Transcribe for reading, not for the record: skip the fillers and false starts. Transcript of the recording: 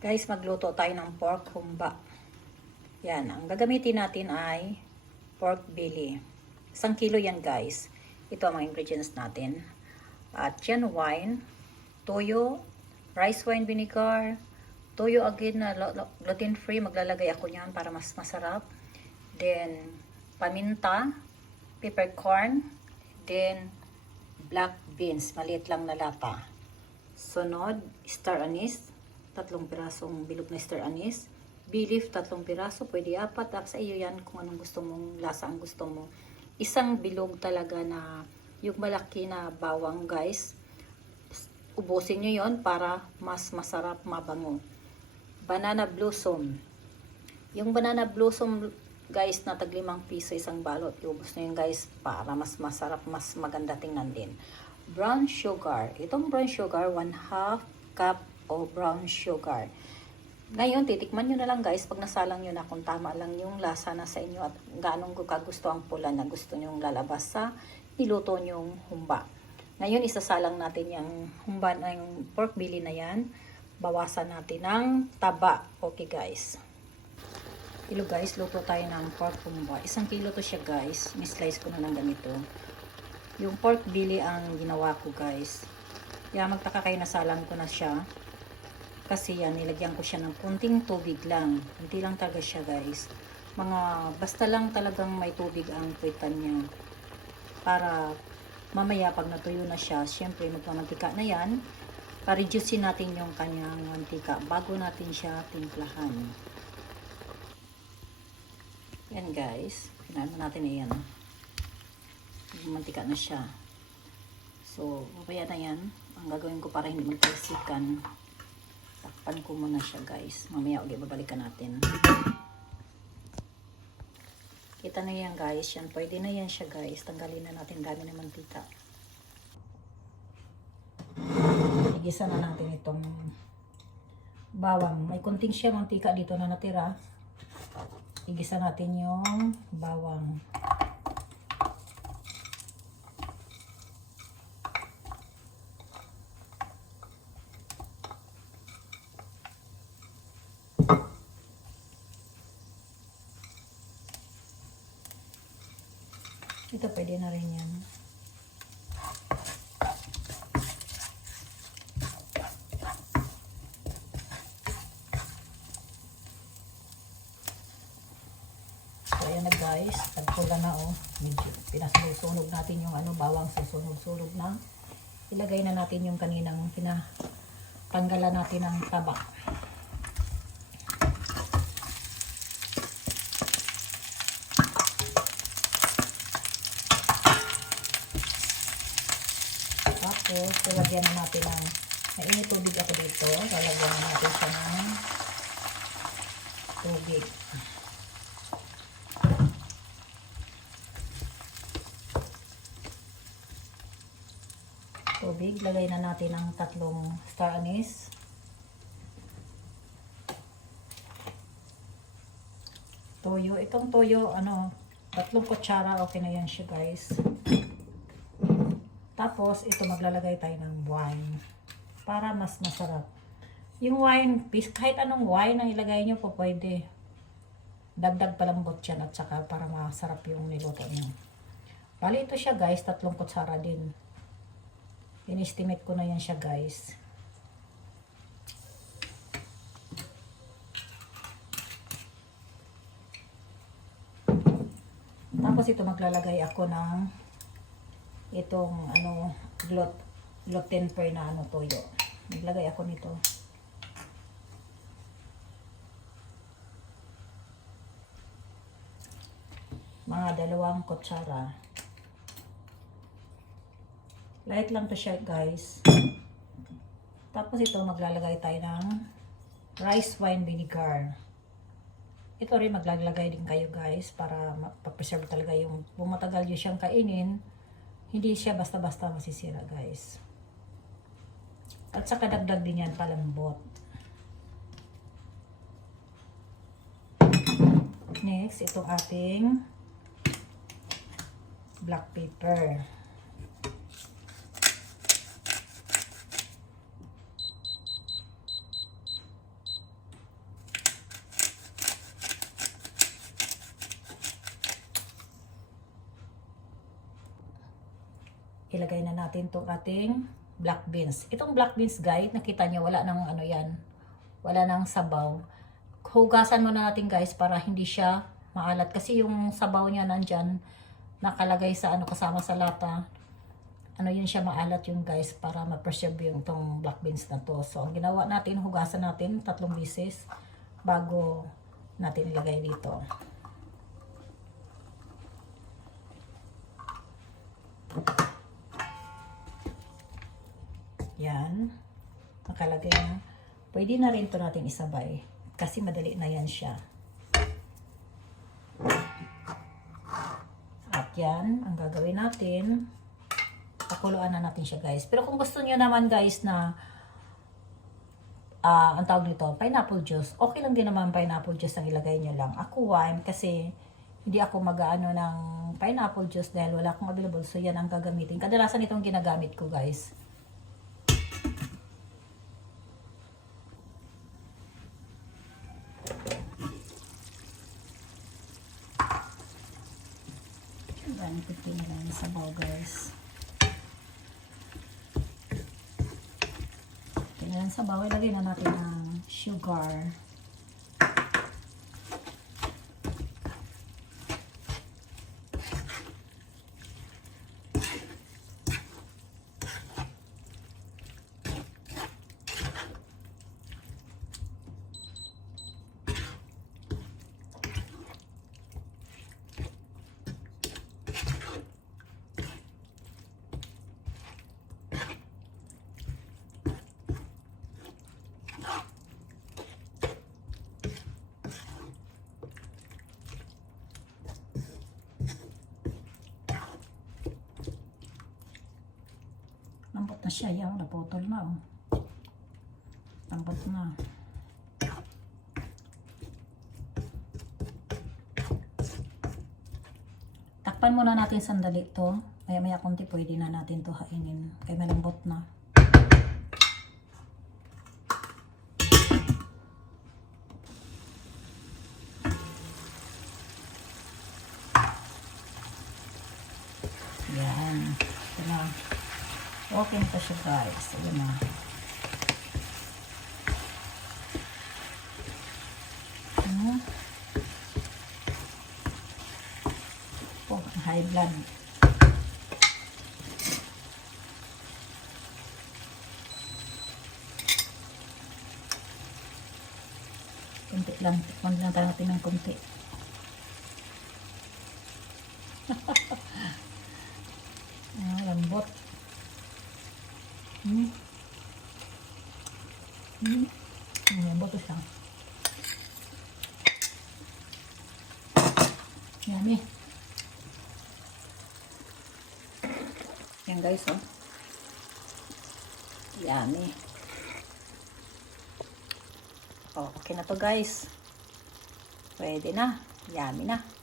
Guys, magluto tayo ng pork humba. Yan, ang gagamitin natin ay pork belly. 1 kilo yan guys. Ito ang mga ingredients natin. At yan wine, toyo, rice wine vinegar, toyo again na gluten free. Maglalagay ako niyan para mas masarap. Then, paminta, peppercorn, then black beans, maliit lang na lata. Sunod, star anise, 3 pirasong bilog na star anise. Bay leaf, 3 piraso, pwede 4. Sa iyo yan kung anong gusto mong lasa ang gusto mo. Isang bilog talaga na yung malaki na bawang guys. Ubusin nyo yon para mas masarap, mabango. Banana blossom. Yung banana blossom guys na tag 5 piso isang balot. Iubos nyo yun guys para mas masarap, mas maganda tingnan din. Brown sugar. Itong brown sugar, 1/2 cup o brown sugar. Ngayon, titikman nyo na lang guys pag nasalang nyo na kung tama lang yung lasa na sa inyo at gaano kagusto ang pula na gusto nyong lalabas sa niluto nyong humba. Ngayon, isasalang natin yung humba na yung pork belly na yan. Bawasan natin ng taba. Okay guys. Hello guys, luto tayo ng pork humba. 1 kilo to siya guys. Mislice ko na ng ganito. Yung pork belly ang ginawa ko guys. Kaya magtaka kayo, nasalang ko na siya. Kasi yan, nilagyan ko siya ng kunting tubig lang. Hindi lang talaga siya guys. Basta lang talagang may tubig ang puwitan niya. Para mamaya pag natuyo na siya, syempre magmamantika na yan. Pa-reducein natin yung kanyang mantika bago natin siya timplahan. Yan guys. Pinano natin na yan. Mantika na siya. So, mamaya na yan. Ang gagawin ko para hindi magtalsikan, takpan ko muna siya guys. Mamaya ulit babalikan natin. Kita na yan guys. Yan, pwede na yan siya guys. Tanggalin na natin dami ng mantika. Igisa na natin itong bawang. May kunting siya mantika dito na natira. Igisa natin yung bawang. Ito pwede na rin yan. So ayan na guys, tagpula na oh. Medyo pinasunog natin yung bawang, susunog-sunog na. Ilagay na natin yung kaninang pinatanggalan natin ng taba. Tapos, lalagyan na natin ng mainit tubig ako dito. Lalagyan na natin siya ng tubig. Lagay na natin ng 3 star anise. Toyo. Itong toyo, 3 kutsara. Okay na yan siya guys. Tapos, ito maglalagay tayo ng wine para mas masarap. Yung wine, kahit anong wine ang ilagay nyo po, pwede. Dagdag palambot yan at saka para masarap yung niluto nyo. Bali ito siya guys, 3 kutsara din. In-estimate ko na yan siya guys. Tapos ito maglalagay ako ng itong gluten free na toyo. Naglagay ako nito. Mga 2 kutsara. Light lang to siya guys. Tapos ito maglalagay tayo ng rice wine vinegar. Ito rin maglalagay din kayo guys para ma-preserve talaga yung bumatagal nyo siyang kainin. Hindi siya basta-basta masisira guys. At saka dagdag din yan palambot. Next, itong ating black pepper. ilagay na natin itong ating black beans. Itong black beans guys, nakita nyo wala nang ano yan, wala nang sabaw. Hugasan muna natin guys para hindi siya maalat kasi yung sabaw niya nandyan nakalagay sa ano kasama sa lata. Ano yun siya maalat yun guys para ma-preserve yung itong black beans na to. So ang ginawa natin, hugasan natin 3 beses bago natin ilagay dito. Yan. Nakalagay na. Pwede na rin ito natin isabay. Kasi madali na yan siya. At yan, ang gagawin natin, pakuluan na natin siya guys. Pero kung gusto niyo naman guys na, ang tawag nito, pineapple juice, okay lang din naman pineapple juice ang ilagay nyo lang. Ako wine kasi hindi ako mag-ano ng pineapple juice dahil wala akong available. So yan ang gagamitin. Kadalasan itong ginagamit ko guys. Yan, pipin na lang sa bowl guys. Pipin na lang sa bowl. Ilagay na natin ng sugar. Lambot na siya, yaw, naputol na oh. Lambot na. Takpan muna natin sandali to. Maya-maya konti pwede na natin to hainin. Kaya malambot na. Yan. Ito na. Okay na siya guys. Ayan na. Oh, high blood. Kunti lang. Tikman lang tayo natin ng kunti. Lambot. Lambot siya. Yummy. Yan guys, oh. Yummy. Oh, okay na to guys. Pwede na. Yummy na.